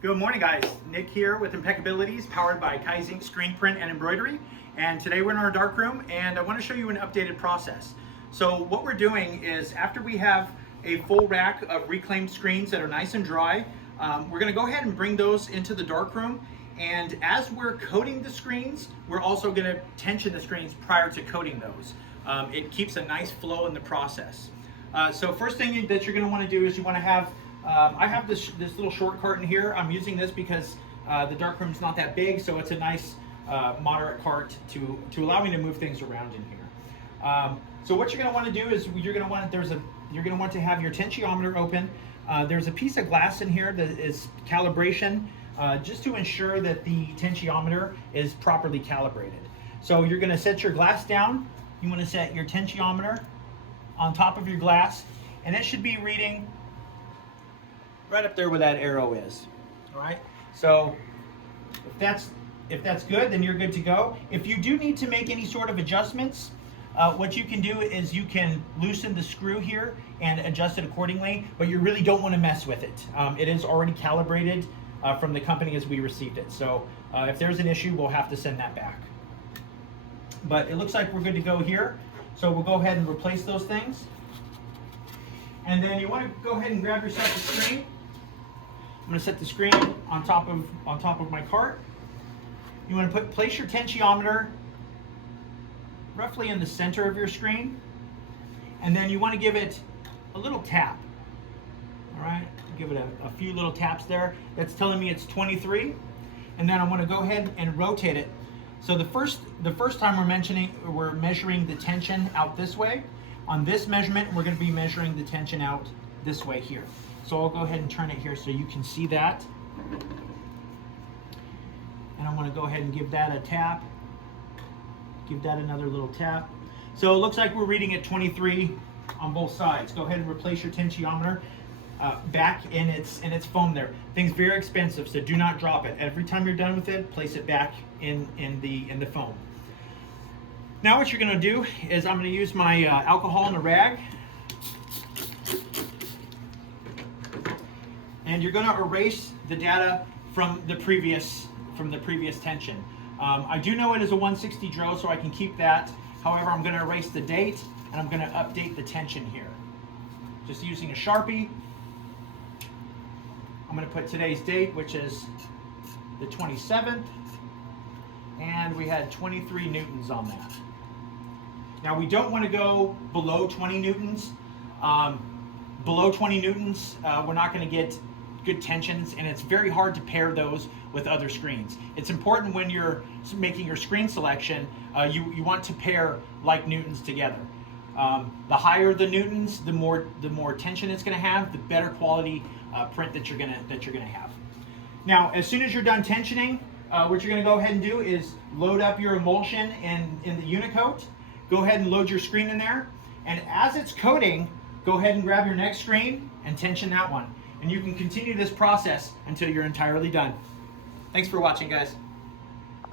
Good morning, guys. Nick here with Impeccabilities, powered by Kaizink screen print and embroidery. And today we're in our darkroom, and I want to show you an updated process. So what we're doing is, after we have a full rack of reclaimed screens that are nice and dry, we're going to go ahead and bring those into the darkroom. And as we're coating the screens, we're also going to tension the screens prior to coating those. It keeps a nice flow in the process. So first thing that you're going to want to do is you want to have I have this little short carton here. I'm using this because the darkroom's not that big, so it's a nice moderate cart to allow me to move things around in here. So what you're going to want to do is you're going to want to have your tensiometer open. There's a piece of glass in here that is calibration, just to ensure that the tensiometer is properly calibrated. So you're going to set your glass down. You want to set your tensiometer on top of your glass, and it should be reading right up there where that arrow is. All right, so if that's good, then you're good to go. If you do need to make any sort of adjustments, what you can do is you can loosen the screw here and adjust it accordingly, but you really don't want to mess with it. It is already calibrated from the company as we received it, so if there's an issue, we'll have to send that back. But it looks like we're good to go here, so we'll go ahead and replace those things. And then you want to go ahead and grab yourself a screen. I'm going to set the screen on top of my cart. You want to place your tensiometer roughly in the center of your screen, and then you want to give it a little tap. All right, give it a few little taps there. That's telling me it's 23, and then I'm going to go ahead and rotate it. So the first time we're measuring the tension out this way. On this measurement, we're going to be measuring the tension out this way here. So I'll go ahead and turn it here so you can see that. And I want to go ahead and give that a tap. Give that another little tap. So it looks like we're reading at 23 on both sides. Go ahead and replace your tensiometer back in its foam there. Thing's very expensive, so do not drop it. Every time you're done with it, place it back in the foam. Now what you're going to do is I'm going to use my alcohol and a rag, and you're going to erase the data from the previous tension. I do know it is a 160 drill, so I can keep that. However, I'm going to erase the date, and I'm going to update the tension here. Just using a Sharpie, I'm going to put today's date, which is the 27th, and we had 23 newtons on that. Now we don't want to go below 20 newtons. Below 20 newtons, we're not going to get good tensions, and it's very hard to pair those with other screens. It's important when you're making your screen selection, you want to pair like newtons together. The higher the newtons, the more tension it's going to have, the better quality print that you're going to have. Now, as soon as you're done tensioning, what you're going to go ahead and do is load up your emulsion in the Uni-Kote. Go ahead and load your screen in there, and as it's coating, go ahead and grab your next screen and tension that one. And you can continue this process until you're entirely done. Thanks for watching, guys.